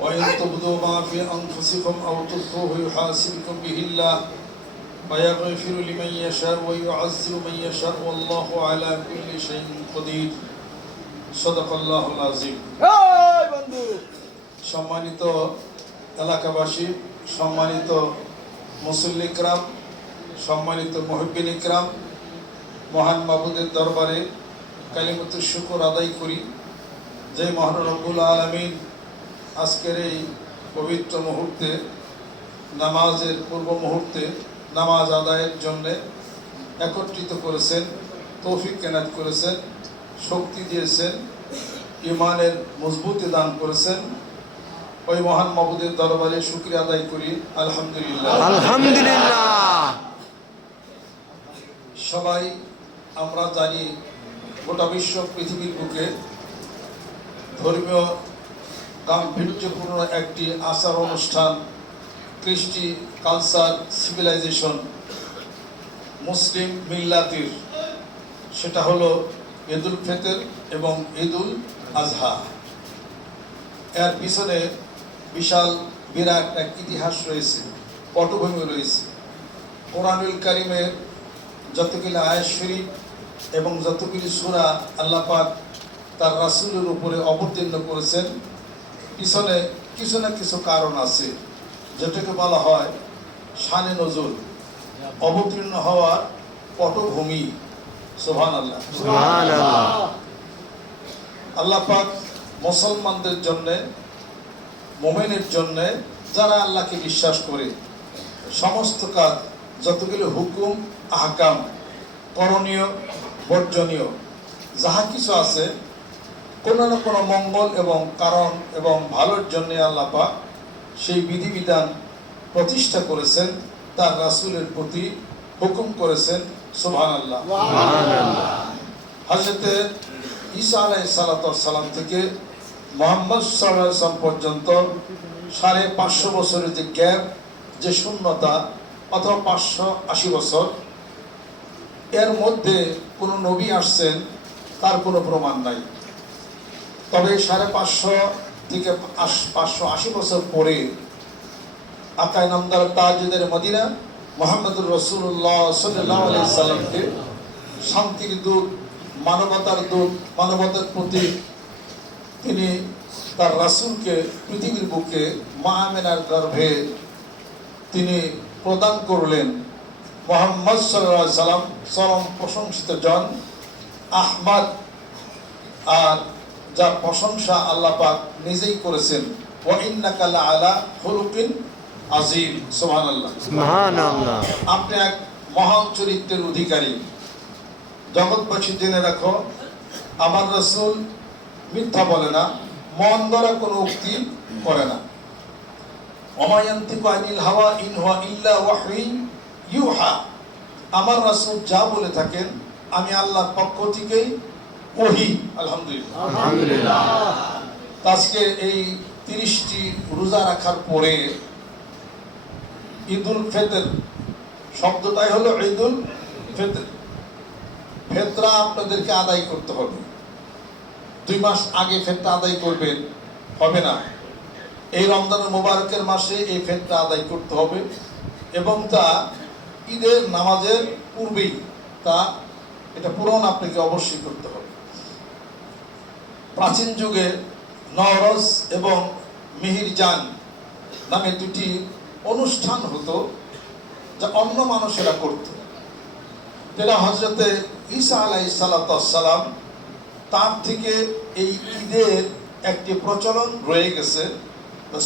وإن تبدوا ما في أنفسكم أو تخفوه يحاسبكم به الله ويغفر لمن يشاء ويعذب من يشاء والله على كل شيء قدير صدق الله العظيم সম্মানিত এলাকাবাসী, সম্মানিত মুসল্লি ইকরাম, সম্মানিত মুহিব্বিন ইকরাম, মহান মাবুদের দরবারে কালিমাতুশ শুকর আদায় করি যে মহান রব্বুল আলামিন আজকের এই পবিত্র মুহূর্তে, নামাজের পূর্ব মুহূর্তে নামাজ আদায়ের জন্য একত্রিত করেছেন, তৌফিক কেনাত করেছেন, শক্তি দিয়েছেন, ইমানের মজবুতি দান করেছেন। ওই মহান মাবুদের দরবারে শুকরিয়া আদায় করি আলহামদুলিল্লাহ। আলহামদুলিল্লাহ। সবাই আমরা জানি গোটা বিশ্ব পৃথিবীর বুকে ধর্মীয় গাম্ভীর্যপূর্ণ একটি আচার অনুষ্ঠান, কৃষ্টি, কালচার, সিভিলাইজেশন, মুসলিম মিল্লাতির, সেটা হলো ঈদুল ফিতর এবং ঈদুল আজহা। এর পিছনে বিশাল বিরাট এক ইতিহাস রয়েছে, পটভূমি রয়েছে। কোরআনুল কারীমের যতগুলি আয়াত শরীফ এবং যতগুলি সূরা আল্লাহ পাক তার রাসূলের উপরে অবতীর্ণ করেছেন, পিছনে কিছু না কিছু কারণ আছে, যেটাকে বলা হয় শানে নজুল, অবতীর্ণ হওয়ার পটভূমি। সুবহানাল্লাহ, সুবহানাল্লাহ। আল্লাহ পাক মুসলমানদের জন্য, মুমিনের জন্য, যারা আল্লাহকে বিশ্বাস করে সমস্ত কাজ, যতগুলো হুকুম আহকাম, করণীয় বর্জনীয় যাহা কিছু আছে, কোনো না কোনো মঙ্গল এবং কারণ এবং ভালোর জন্য আল্লাহ পাক সেই বিধিবিধান প্রতিষ্ঠা করেছেন, তার রাসূলের প্রতি হুকুম করেছেন। সুবহানাল্লাহ। হযরতে ঈসা আলাইহিস সালাম থেকে মুহাম্মদ সাল্লাল্লাহু আলাইহি ওয়াসাল্লাম পর্যন্ত 550 বছরের যে গ্যাপ, যে শূন্যতা, অথবা 580 বছর, এর মধ্যে কোনো নবী আসছেন তার কোনো প্রমাণ নাই। তবে 550 থেকে 580 বছর পরে আকায়ে নামদার তাজুদের মদিনা মুহাম্মদুর রাসূলুল্লাহ সাল্লাল্লাহু আলাইহি সাল্লামকে শান্তির দূত, মানবতার দূত, মানবতার প্রতীক, তিনি তার রাসূলকে পৃথিবীর বুকে মা আমিনার গর্ভে তিনি প্রদান করলেন। মুহাম্মদ সাল্লাল্লাহু আলাইহি সাল্লাম চরম প্রশংসিত জন, আহমদ, আর যার প্রশংসা আল্লাহ পাক নিজেই করেছেন। ওয়া ইন্নাকা লাআলা খুলুকিন আযীম। সুবহানাল্লাহ, সুবহানাল্লাহ। আপনি এক মহান চরিত্রের অধিকারী। জগৎবাসী জেনে রাখো, আমার রাসূল মিথ্যা বলে না, মন দ্বারা কোনো উক্তি করে না। ওমা ইয়ানতিকু আনিল হাওয়া ইন হুয়া ইল্লা ওয়াহয়ুন ইউহা। আমার রাসূল যা বলে থাকেন, আমি আল্লাহর পক্ষ থেকেই ওহী। আলহামদুলিল্লাহ, আলহামদুলিল্লাহ। আজকে এই 30টি রোজা রাখার পরে ঈদুল ফিতর শব্দটাই হলো ঈদুল ফিতর। ফিতরা আপনাদেরকে আদায় করতে হবে। 2 মাস আগে ফিতরা আদায় করবেন হবে না। এই রমজানের মোবারকের মাসে এই ফিতরা আদায় করতে হবে এবং তা ঈদের নামাজের পূর্বেই এটা পূরণ আপনাকে অবশ্যই করতে হবে। প্রাচীন যুগে নওরোজ এবং মেহেরজান নামে 2টি অনুষ্ঠান হতো, যা অন্য মানুষেরা করত। যেটা হযরতে ঈসা আলাইহিস সালাম তার থেকে এই ঈদের একটি প্রচলন রয়ে গেছে।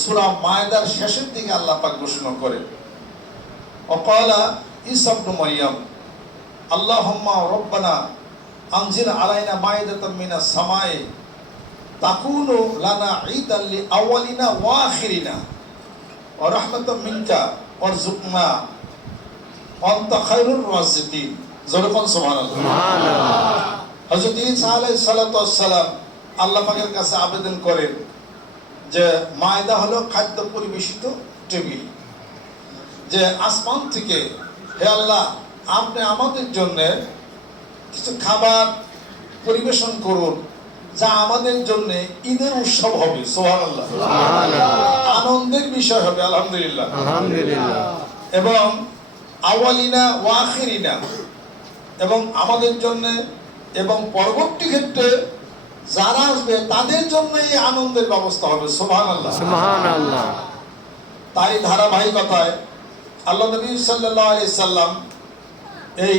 সূরা মায়দার শেষের দিকে আল্লাহ পাক ঘোষণা করেন, ওয়াকালা ঈসা ইবনে মারইয়াম আল্লাহুম্মা রাব্বানা আনজিল আলাইনা মায়দাতাম মিনাস সামায়ে তাকুনু লানা ঈদান লিআওয়ালিনা ওয়া আখিরিনা ওয়া রাহমাতাম মিনকা ওয়ারযুকনা আনতা খায়রুর রাযিকিন। যখন সুবহানাল্লাহ, সুবহানাল্লাহ। হযরত ঈসা আলাইহিস সালাম আল্লাহ পাকের কাছে আবেদন করেন যে মায়দা হলো খাদ্য পরিবেশিত টেবিল, যে আসমান থেকে হে আল্লাহ আপনি আমাদের জন্য কিছু খাবার পরিবেশন করুন যা আমাদের জন্য ঈদের উৎসব হবে, সুবহানাল্লাহ, সুবহানাল্লাহ। আনন্দের বিষয় হবে, আলহামদুলিল্লাহ। আলহামদুলিল্লাহ। এবং আওয়ালিনা ওয়া আখিরিনা, এবং আমাদের জন্য এবং পরবর্তী ক্ষেত্রে যারা আসবে তাদের জন্য এই আনন্দের ব্যবস্থা হবে, সুবহানাল্লাহ। সুবহানাল্লাহ। তাই ধারাবাহিকতায় আল্লাহ নবী সাল্লাল্লাহু আলাইহি সাল্লাম এই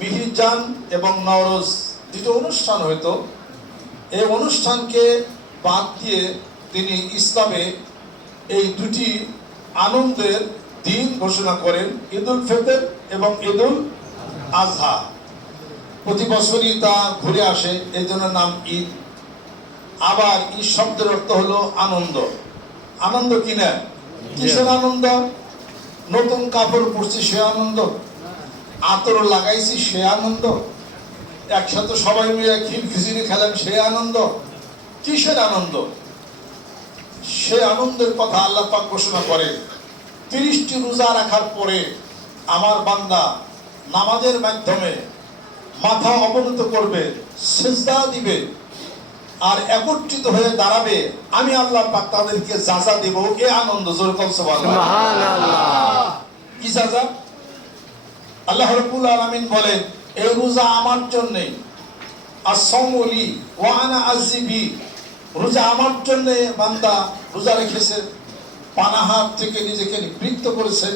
মিহিরজান এবং নওরোজ দুটো অনুষ্ঠান হইতো, এই অনুষ্ঠানকে বাদ দিয়ে তিনি ইসলামে এই দুটি আনন্দের দিন ঘোষণা করেন, ঈদুল ফিতর এবং ঈদুল আজহা। প্রতি বছরই তা ঘুরে আসে, এই জন্য নাম ঈদ। আবার ঈদ শব্দের অর্থ হলো আনন্দ। আনন্দ কিনা, কিসের আনন্দ? নতুন কাপড় পরছি সে আনন্দ, আতর লাগাইছি সে আনন্দ, একসাথে সবাই মিলে খিচুড়ি খেলাম সে আনন্দ। কিসের আনন্দ? সে আনন্দের কথা আল্লাহ পাক ঘোষণা করে 30টি রোজা রাখার পরে আমার বান্দা নামাজের মাধ্যমে মাথা অবনত করবে, সিজদা দিবে আর একত্রিত হয়ে দাঁড়াবে, আমি আল্লাহ পাক তাদেরকে যাজা দেব। এ আনন্দ, জোরে বল সুবহানাল্লাহ। সুবহানাল্লাহ। কি যাজা? আল্লাহ রাব্বুল আলামিন বলেন, এই রোজা আমার জন্য, as-sawmu li ওয়া আনা আযবি, রোজা আমার জন্য বান্দা রোজা রেখেছে, পানাহার থেকে নিজেকে নিবৃত্ত করেছে,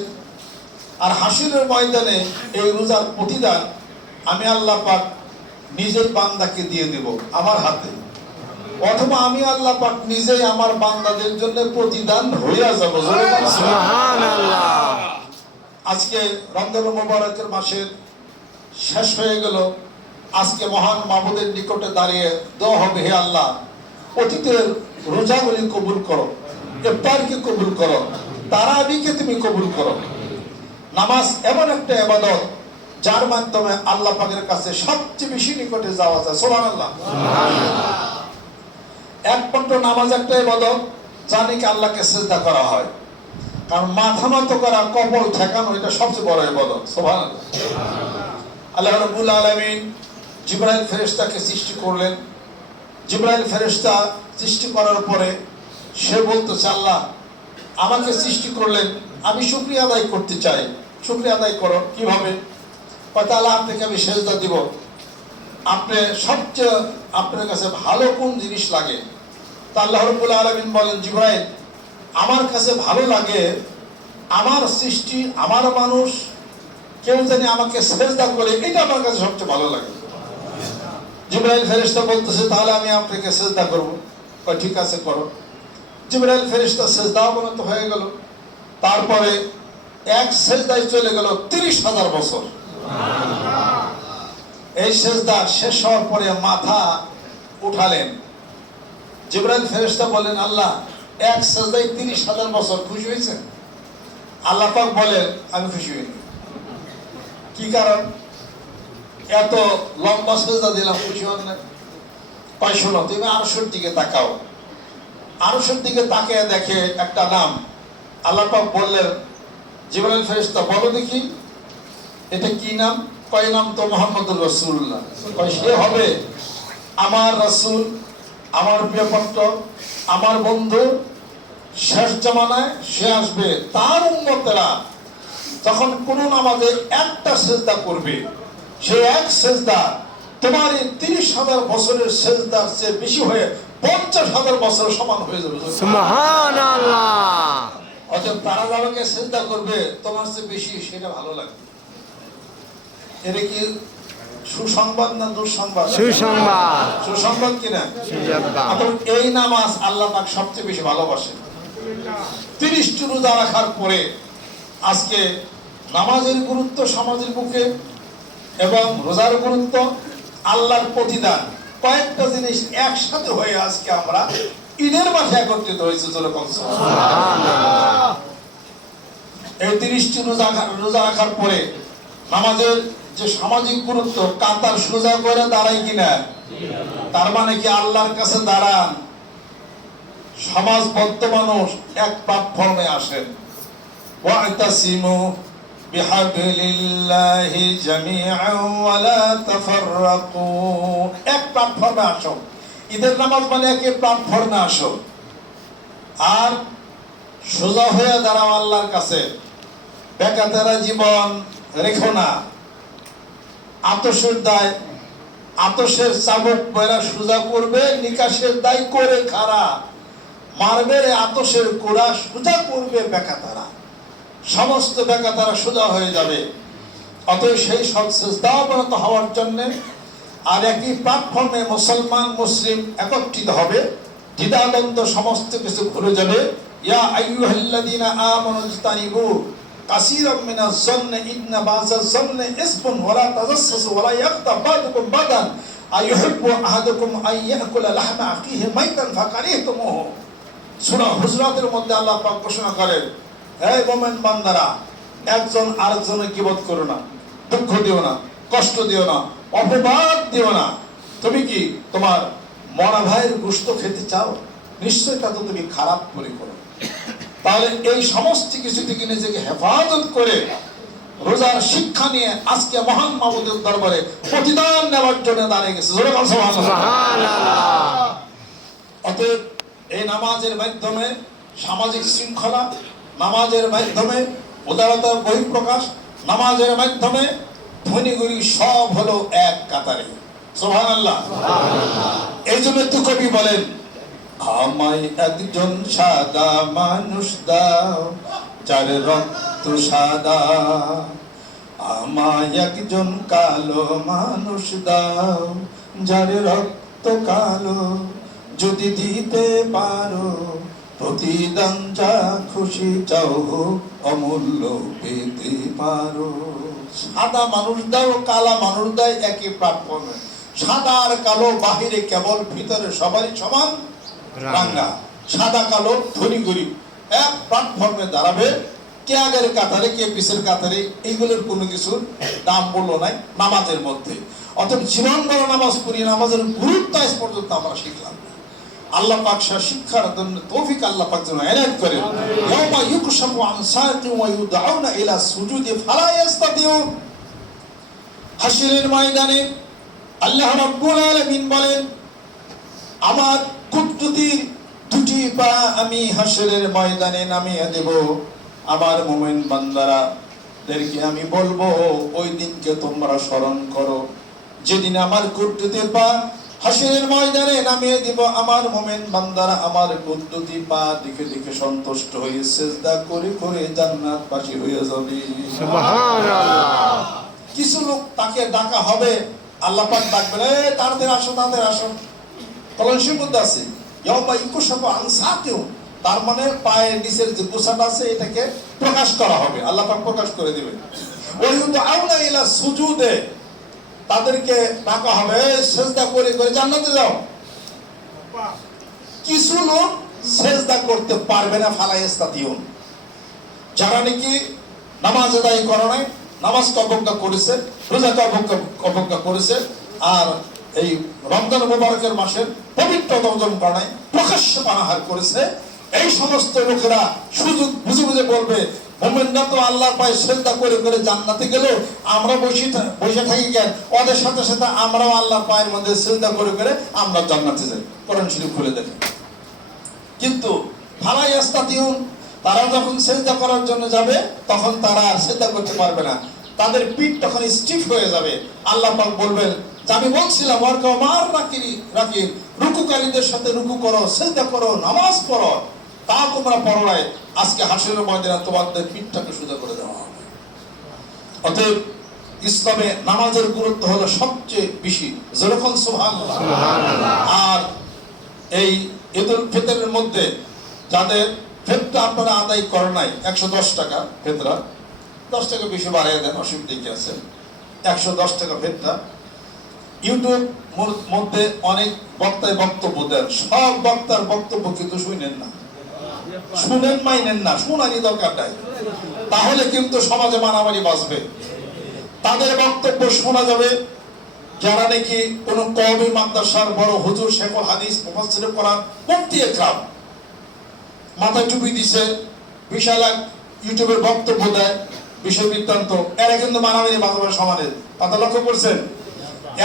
আর হাসরের ময়দানে এই রোজার প্রতিদান আমি আল্লাহ পাক নিজেই বান্দাকে দিয়ে দেব আমার হাতে, অথবা আমি আল্লাহ পাক নিজেই আমার বান্দাদের জন্য প্রতিদান হইয়া যাব। সুবহানাল্লাহ। আজকে রমজান মুবারকের মাসের শেষ হয়ে গেল। আজকে মহান মাবুদের নিকটে দাঁড়িয়ে দোয়া হবে, হে আল্লাহ অতীতের রোজাগুলি কবুল করো, ইফতারকে কবুল করো, তারাবিকে তুমি কবুল করো। নামাজ এমন একটা ইবাদত যার মাধ্যমে আল্লাহ পাকের কাছে সবচেয়ে বেশি নিকটে যাওয়া যায়, সুবহানাল্লাহ। একমাত্র নামাজ একটা ইবাদত যা নাকি আল্লাহকে সিজদা করা হয়, কারণ মাথা নত করা, কপাল ঠেকানো, এটা সবচেয়ে বড় ইবাদত, সুবহানাল্লাহ। আল্লাহ রাব্বুল আলামিন জিবরাইল ফেরেশতাকে সৃষ্টি করলেন। জিবরাইল ফেরেশতা সৃষ্টি করার পরে সে বলতেছে, আল্লাহ আমাকে সৃষ্টি করলেন, আমি শুকরিয়া আদায় করতে চাই। শুকরিয়া আদায় করো, কিভাবে? তাহলে আপনাকে আমি সেজদা দিব। আপনি সবচেয়ে আপনার কাছে ভালো কোন জিনিস লাগে? তা আল্লাহ রাব্বুল আলামিন বলেন, জিবরাইল আমার কাছে ভালো লাগে আমার সৃষ্টি, আমার মানুষ কেউ জানি আমাকে সেজদা করে, এটা আমার কাছে সবচেয়ে ভালো লাগে। জিবরাইল ফেরেশতা বলতেছে, তাহলে আমি আপনাকে সেজদা করব। ঠিক আছে, করো। জিবরাইল ফেরেশতা সেজদা অবনত হয়ে গেল। তারপরে এক সেজদায় চলে গেল 30,000 বছর। এই সেজদা শেষ হওয়ার পরে মাথা উঠালেন। জিবরাইল ফেরেশতা বলেন, আল্লাহ এক সেজদায় 30,000 বছর, খুশি হয়েছেন? আল্লাহ পাক বলেন, আমি খুশি হইনি। কি কারণ? এত লম্বা সেজদা দিলাম, খুশি হন না? কয় শোনো, তুমি আরশের দিকে তাকাও। আরশের দিকে তাকিয়ে দেখে একটা নাম। আল্লাহ পাক বললেন, জিবরাইল ফেরেশতা বলো দেখি এটা কি নাম? কয় নাম তো মুহাম্মদুর রাসূলুল্লাহ। কয় সে হবে আমার রাসূল, আমার প্রিয়পাত্র, আমার বন্ধু। শেষ জামানায় সে আসবে, তার উম্মতেরা যখন কোন নামাজে একটা সেজদা করবে, সে এক সেজদা তোমার এই 30,000 বছরের সেজদার চেয়ে বেশি হয়ে 50,000 বছর সমান হয়ে যাবে। সুবহানাল্লাহ। অতএব তারা যাকে সেজদা করবে তোমার চেয়ে বেশি, সেটা ভালো লাগবে। এটা কি সুসংবাদ না দুঃসংবাদ? সুসংবাদ। সুসংবাদ কিনা? সুসংবাদ। এই নামাজ আল্লাহ পাক সবচেয়ে বেশি ভালোবাসে। 30টি রোজা রাখার পরে আজকে নামাজের গুরুত্ব সমাজের বুকে এবং রোজার গুরুত্ব, আল্লাহর প্রতিদান, কয়েকটা জিনিস একসাথে হয়ে আজকে আমরা ঈদের মাঠে একত্রিত হয়েছে। এই 30টি রোজা রাখার পরে নামাজের যে সামাজিক গুরুত্ব, কাতার সোজা করে দাঁড়াই কিনা? তার মানে কি আল্লাহর কাছে দাঁড়ান, সমাজবদ্ধ মানুষ এক প্ল্যাটফর্মে আসেন। ওয়া'তাসিমু বিহাবলিল্লাহি জামিআন ওয়া লা তাফাররাকু, এক প্ল্যাটফর্মে আসো, ঈদের নামাজ মানে একে প্ল্যাটফর্মে আসো আর সোজা হয়ে দাঁড়াও আল্লাহর কাছে, বেকাতেরা জীবন রেখো না। আতসের দায়, আতসের চাবুক বেড়া সোজা করবে, নিকাশের দায় করে খাড়া মারবে রে আতসের কোড়া, সোজা করবে বেকাতারা, সমস্ত বেকাতারা সোজা হয়ে যাবে। অতএব সেই সৎসেজদাবনত হওয়ার জন্য আর একই প্ল্যাটফর্মে মুসলমান মুসলিম একত্রিত হবে, দ্বিধাদ্বন্দ্ব সমস্ত কিছু ভুলে যাবে। ইয়া আইয়ুহাল্লাযীনা আমানু ইজতানিবু কাসীরাম মিনাজ যন্নি ইন্না বাযাজ যন্নি ইসমুন ওয়া লা তাজাসসাসু ওয়া লা ইয়াগতাব বা'দুকুম বা'দান আইয়ুহিব্বু আহাদুকুম আন ইয়াকুলা লাহমা আখিহি মাইতান ফাকারিহতুমুহু। সূরা হুজরাতের মধ্যে আল্লাহ পাক ঘোষণা করেন, হে মুমিন বান্দারা, একজন আরেকজনের গীবত করো না, দুঃখ দিও না, কষ্ট দিও না, অপবাদ দিও না। তুমি কি তোমার মরা ভাইয়ের গোশত খেতে চাও? নিশ্চয়ই তা তো তুমি খারাপ করে করো। তাহলে এই সমস্ত কিছু থেকে নিজেকে হেফাজত করে রোজার শিক্ষা নিয়ে আজকে মহান মাবুদের দরবারে প্রতিদান নেওয়ার জন্য দাঁড়িয়ে গেছে। অতএব এই নামাজের মাধ্যমে সামাজিক শৃঙ্খলা, নামাজের মাধ্যমে উদারতার বহিঃপ্রকাশ, নামাজের মাধ্যমে ধনীগুলি সব হলো এক কাতারে। সুবহানাল্লাহ। এই জন্য তো কবি বলেন, আমায় একজন সাদা মানুষ দাও যার রক্ত সাদা, আমায় একজন কালো মানুষ দাও যার রক্ত কালো, যদি দিতে পারো প্রতিদান যা খুশি চাও অমূল্য পেতে পারো। সাদা মানুষ দাও, কালা মানুষ দেয় একই প্ল্যাটফর্মে, সাদা আর কালো বাহিরে কেবল, ভিতরে সবারই সমান রাঙ্গা। সাদা কালো ধনী গরিব এক প্ল্যাটফর্মে দাঁড়াবে, কে আগের কাতারে কে পিছের কাতারে, এইগুলোর কোনো কিছুর দাম মূল্য নাই নামাজের মধ্যে। অতএব জীবন বড় নামাজ পড়ি, নামাজের গুরুত্ব আজ পর্যন্ত আমরা শিখলাম। আল্লাহ পাক শিক্ষার জন্য তৌফিক আল্লাহ পাক যেন এনায়েত করেন। ইয়াউমা ইউকশাফু আন সাকিন ওয়া ইউদআউনা ইলা সুজুদি ফালা ইস্তাতিউন। হাসরের ময়দানে আল্লাহ রাব্বুল আলামিন বলেন, আমার কুদরতির দুটি পা আমি হাসরের ময়দানে নামিয়ে দেব, আমার মুমিন বান্দারা দেরকে আমি বলবো ওই দিনকে তোমরা স্মরণ করো, যেদিন আমার কুদরতির পা হাসরের ময়দানে নামিয়ে দিব, আমার মুমিন বান্দারা আমার কুদরতি পা দেখে দেখে সন্তুষ্ট হয়ে সিজদা করে করে জান্নাতবাসী হয়ে যাবে। সুবহানাল্লাহ। কিছু লোক তাকে ডাকা হবে, আল্লাহ পাক ডাকবেন, এই তাদের আসো, তাদের আসো। কলসির মধ্যে আছে ইয়াউমা ইউকশাফু আন সাকিন, তার মানে পায়ের নিচের যে পোশাকটা আছে এটাকে প্রকাশ করা হবে, আল্লাহ পাক প্রকাশ করে দিবেন। ওয়া ইউদআউনা ইলা সুজুদে, তাদেরকে ডাকা হবে সিজদা করে করে জান্নাতে যাও। কিছু লোক সিজদা করতে পারবে না, ফালা ইস্তাতিউন, যারা নাকি নামাজ আদায় করে নাই, নামাজকে অবজ্ঞা করেছে, রোজাকে অবজ্ঞা করেছে, আর এই রমজান মুবারকের মাসের পবিত্রতা অর্জন করে নাই, প্রকাশ্যে পানাহার করেছে। এই সমস্ত লোকেরা সুযোগ বুঝে বুঝে বলবে, মুমিনরা তো আল্লাহর পায়ে সিজদা করে করে জান্নাতে গেল, আমরা বসে থাকি কেন? ওদের সাথে সাথে আমরাও আল্লাহর পায়ের মধ্যে সিজদা করে করে আমরা জান্নাতে যাই। কোরআন শরীফ খুলে দেখেন। কিন্তু ফালা ইস্তাতিউন, তারা যখন সিজদা করার জন্য যাবে তখন তারা আর সিজদা করতে পারবে না, তাদের পিঠ তখন স্টিফ হয়ে যাবে। আল্লাহ পাক বলবেন, আমি বলছিলাম ওয়ারকাউ মা'আর রাকিন, রুকুকারীদের সাথে রুকু করো, সিজদা করো, নামাজ পড়ো, তা তোমরা পড়ো নাই, আজকে হাসরের ময়দানে তোমাদের পিঠটাকে সোজা করে দেওয়া হবে। অতএব ইসলামে নামাজের গুরুত্ব হলো সবচেয়ে বেশি, যেরকম সুবহানাল্লাহ। আর এই ঈদুল ফিতরের মধ্যে যাদের ফিতরা আপনারা আদায় করেন নাই, 110 টাকা ফিতরা, 10 টাকা বেশি বাড়িয়ে দেন, অসুবিধা কি আছে? 110 টাকা ফিতরা। ইউটিউব মধ্যে অনেক বক্তায় বক্তব্য দেন, সব বক্তার বক্তব্য কিন্তু শুনেন না, শুনেন মাইনেন না, শোনারই দরকার নাই, তাহলে কিন্তু সমাজে মারামারি বাঁচবে। তাদের বক্তব্য শোনা যাবে যারা নাকি কোন কওমি মাদ্রাসার বড় হুজুর, শেখুল হাদিস, মুফাসসিরে কোরআন, মুফতি একরাম, মাথায় টুপি দিছে, বিশাল এক ইউটিউবের বক্তব্য দেয়, বিষয় বৃত্তান্ত, এরা কিন্তু মারামারি বাঁচবে সমাজে। কথা লক্ষ্য করছেন?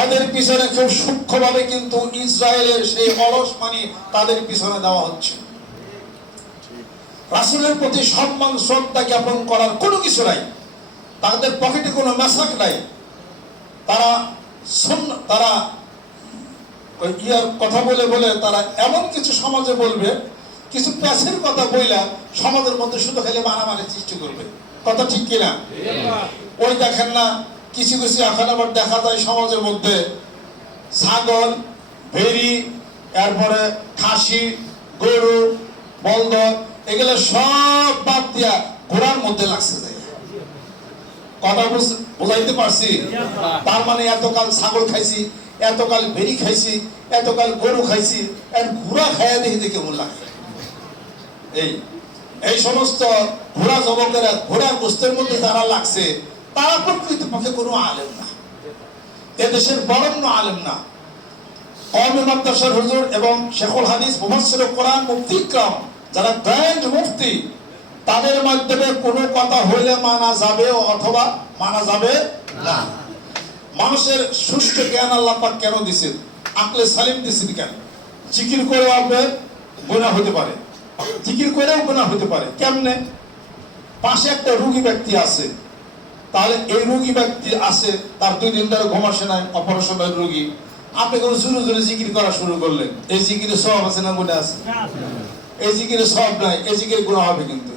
এদের পিছনে খুব সূক্ষ্মভাবে কিন্তু ইসরায়েলের সেই অলস মানি তাদের পিছনে দেওয়া হচ্ছে। রাসূলের প্রতি সম্মান শ্রদ্ধা জ্ঞাপন করার কোনো কিছু নাই, তাদের পকেটে কোনো মেসাক নাই। তারা ওই ইয়ার কথা বলে বলে তারা এমন কিছু সমাজে বলবে, কিছু প্যাসের কথা বইলা সমাজের মধ্যে শুধু খালি মারামারি সৃষ্টি করবে। কথা ঠিক কিনা? ওই দেখেন না, কিছু কিছু এখন আবার দেখা যায় সমাজের মধ্যে ছাগল, ভেড়ি, এরপরে খাসি, গরু, বলদ, এগুলো সব বাদ দিয়া ঘোড়ার মধ্যে লাগছে যায়। কথা বুঝাইতে পারছি? তার মানে এতকাল ছাগল খাইছি, এতকাল ভেড়ি খাইছি, এতকাল গরু খাইছি, আর ঘোড়া খাইয়া দেখি কেমন লাগে। এই সমস্ত ঘোড়া জবকেরা ঘোড়ার গোস্তের মধ্যে যারা লাগছে তারা প্রকৃতপক্ষে কোনো আলেম না, এদেশের বরণ্য আলেম না। কওমি মাদ্রাসার হুজুর এবং শেখুল হাদিস মুফাসসির কোরআন মুফতি ইকরাম যারা গ্র্যান্ড মুফতি, তাদের মাধ্যমে কোনো কথা হইলে মানা যাবে অথবা মানা যাবে না। মানুষের সুষ্ঠ জ্ঞান আল্লাহ পাক কেন দিয়েছেন? আকলে সালিম দিয়েছেন কেন? জিকির করেও আপনার গুনাহ হতে পারে, জিকির করেও গুনাহ হতে পারে। কেমনে? পাশে একটা রোগী ব্যক্তি আছে, তাহলে এই রোগী ব্যক্তি আছে, তার 2 দিন ধরে ঘুম আসে না, অপারেশনের রোগী, আপনি কোনো জোরে জোরে জিকির করা শুরু করলেন, এই জিকিরে সওয়াব আছে না গুনাহ আছে? এই জিকিরে সওয়াব নাই, এই জিকিরে গুনাহ হবে। কিন্তু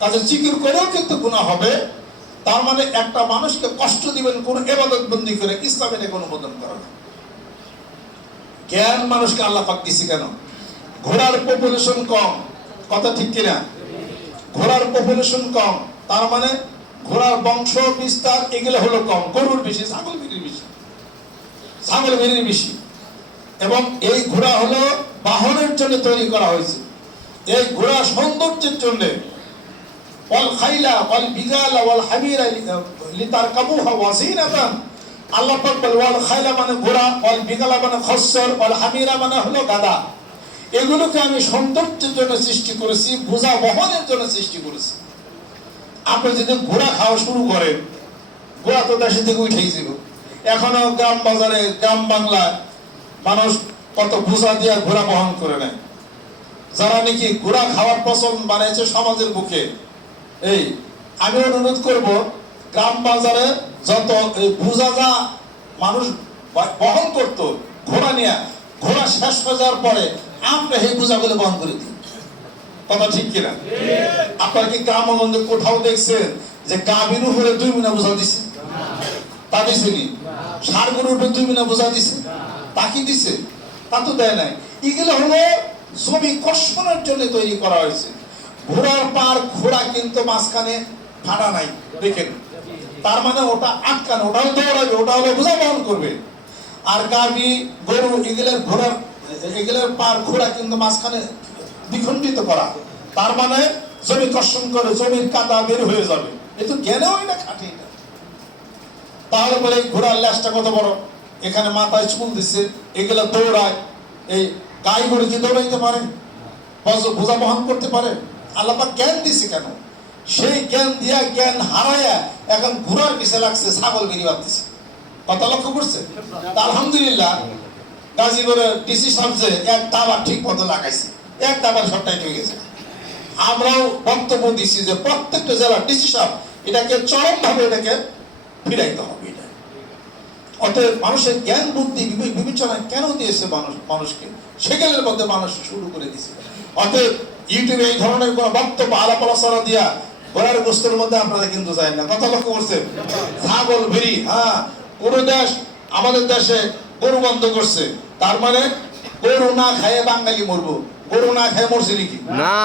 কাজে জিকির করেও কিন্তু গুনাহ হবে। তার মানে একটা মানুষকে কষ্ট দিবেন কোন ইবাদত বন্দি করে, ইসলামের কোনো অনুমোদন করে না। জ্ঞান মানুষকে আল্লাহ পাক দিয়েছে কেন? ঘোড়ার পপুলেশন কম, কথা ঠিক কিনা? ঘোড়ার পপুলেশন কম, তার মানে ঘোড়ার বংশ বিস্তার এগুলো হলো কম, গরুর বেশি, ছাগল ভেড়ির বেশি, ছাগল ভেড়ির বেশি। এবং এই ঘোড়া হলো বাহনের জন্য তৈরি করা হয়েছে। এই ঘোড়া সৌন্দর্যের জন্য, ওয়াল খাইলা ওয়াল বিগালা ওয়াল হামিরা লিতারকাবুহা ওয়া যিনাতান। আল্লাহ পাক বলে ওয়াল খাইলা মানে ঘোড়া, ওয়াল বিগালা মানে খচ্চর, ওয়াল হামিরা মানে হলো গাধা। এগুলোকে আমি সৌন্দর্যের জন্য সৃষ্টি করেছি, বোঝা বহনের জন্য সৃষ্টি করেছি। আপনি যদি ঘোড়া খাওয়া শুরু করেন, ঘোড়া তো দেশে থেকে উঠেই ছিল, এখনো গ্রাম বাজারে গ্রাম বাংলায় মানুষ কত বোঝা দিয়ে ঘোড়া বহন করে নেয়। যারা নাকি ঘোড়া খাওয়ার পছন্দ বানিয়েছে সমাজের বুকে, আমি অনুরোধ করব, গ্রাম বাজারে যত বোঝা যা মানুষ বহন করতো ঘোড়া নিয়ে, ঘোড়া শেষ হয়ে যাওয়ার পরে আমরা এই বোঝাগুলো বহন করে দিই। কথা ঠিক কিনা? আপনার কি গ্রামগঞ্জে কোথাও দেখছেন যে গাভীর উপরে 2 মিনা বোঝা দিছে? তা দিছেনি? ষাঁড় গরুর উপরে 2 মিনা বোঝা দিছে? তা কি দিছে? তা তো দেয় নাই। এগুলো হলো জমি কর্ষণের জন্য তৈরি করা হয়েছে। ঘোড়ার পার ঘোড়া কিন্তু মাঝখানে ফাটা নাই, দেখেন, তার মানে ওটা আটকানো, ওটাও দৌড়াবে, ওটা হলো বোঝা বহন করবে। আর গাভী গরু এগুলোর পার ঘোড়া কিন্তু মাঝখানে দ্বিখণ্ডিত করা, তার মানে জমি কর্ষণ করে জমির কাদা বের হয়ে যাবে। এ তো জ্ঞানেও এটা খাটে। তাহলে বলে ঘোড়ার ল্যাসটা কত বড়, এখানে মাথায় চুল দিচ্ছে, এগুলো দৌড়ায়। এই গাই গরু কি দৌড়াইতে পারে? বোঝা বহন করতে পারে? আল্লাহ পাক জ্ঞান দিছে কেন? সেই জ্ঞান দিয়া জ্ঞান হারায়া এখন ঘোড়ার পিছে লাগছে, ছাগল বেরি বাঁধতেছে। কথা লক্ষ্য করছে? আলহামদুলিল্লাহ, গাজীপুরের ডিসি সাহেব এক দাবার ঠিক মতো লাগাইছে, এক দাবার সবটাই হয়ে গেছে। আমরাও বক্তব্য দিচ্ছি যে প্রত্যেকটা জেলার ডিসি সাহেব এটাকে চরমভাবে এটাকে ফিরাইতে হবে। এটা অতএব মানুষের জ্ঞান বুদ্ধি বিবেচনা কেন দিয়েছে মানুষকে, সেগুলোর মধ্যে মানুষ শুরু করে দিয়েছে। অতএব ইউটিউবে এই ধরনের কোন বক্তব্য আলাপ আলোচনা দিয়া ঘোড়ার গোস্তের মধ্যে আপনারা কিন্তু যায় না। কথা লক্ষ্য করছেন? ছাগল ভেড়ি, কোন দেশ আমাদের দেশে গরু বন্ধ করছে, তার মানে গরু না খায় বাঙালি মরবো। গরু না খেয়ে মরছি নাকি? না,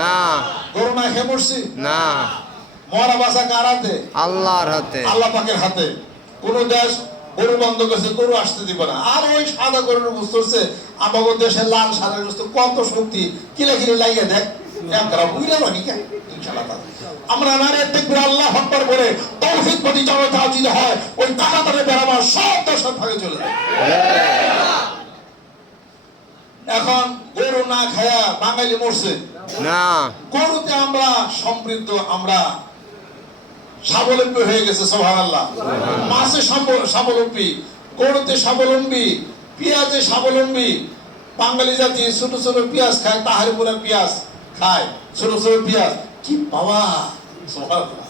না, গরু না খেয়ে মরছি না। মরা বাঁচা কার হাতে? আল্লাহর হাতে, আল্লাহ পাকের হাতে। কোন দেশ গরু বন্ধ করছে, গরু আসতে দিবে না। আর ওই সাদা গরুর গোস্ত হচ্ছে আমাদের দেশের লাল সাদা গোস্ত, কত শক্তি, কিলে লাগিয়ে দেখ, আমরা নারীর দেখবে আল্লাহ আকবার বলে তৌহিদ প্রতি জনতা যদি হয়, ওই কাঁটাতারে বেড়ানো সব দর্শক ভাগে চলে যায়। এখন গরু না খায়া বাঙালি মরছে না। গরুতে আমরা সমৃদ্ধ, আমরা স্বাবলম্বী হয়ে গেছে, সুবহানাল্লাহ। মাছে স্বাবলম্বী, গরুতে স্বাবলম্বী, পেঁয়াজে স্বাবলম্বী। বাঙালি জাতি ছোট ছোট পেঁয়াজ খায়, তাহার উপরে পেঁয়াজ খায়, ছোট ছোট পেঁয়াজ, কি পাওয়া, সুবহানাল্লাহ।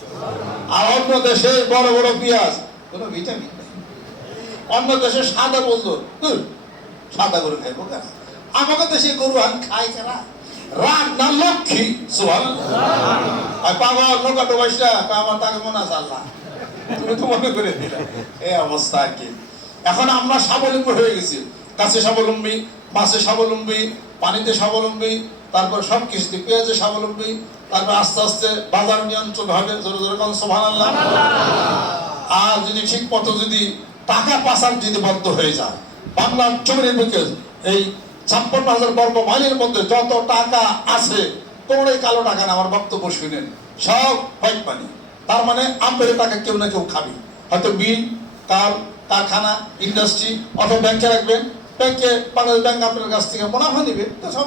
আর অন্য দেশে বড় বড় পেঁয়াজ, কোনো ভিটামিন নেই। অন্য দেশে সাদা বলতো, সাদা গরু খাইবো কেনা, আমাদের দেশে গরু আন খায় কেনা, রান্না লক্ষ্মী, সুবহানাল্লাহ। আর পাগল নৌকা ডোবাইছা, আমার তাকে মনে আছে আল্লাহ, তুমি তো মনে করে দিলা, এই অবস্থা আর কি। এখন আমরা স্বাবলম্বী হয়ে গেছি, কাছে স্বাবলম্বী, মাছে স্বাবলম্বী, পানিতে স্বাবলম্বী, তারপর সব কিছুতে, পেঁয়াজে স্বাবলম্বী, তারপর আস্তে আস্তে বাজার নিয়ন্ত্রণ হবে, জোরে জোরে কোন সুবহানাল্লাহ। আর যদি ঠিক মতো যদি টাকা পাচার যদি বন্ধ হয়ে যায়, বাংলার জমির বুকে এই 56,000 বর্গ মাইলের মধ্যে যত টাকা আছে, কোনোই কালো টাকা না, আমার বক্তব্য শুনেন, সব হোয়াইট মানি। তার মানে আমবের টাকা কেউ না কেউ খাবি, হয়তো মিল, কারখানা, ইন্ডাস্ট্রি, অথবা ব্যাংকে রাখবেন, ব্যাংকে বাংলাদেশ ব্যাংক আপনার কাছ থেকে মুনাফা দিবে, তো সব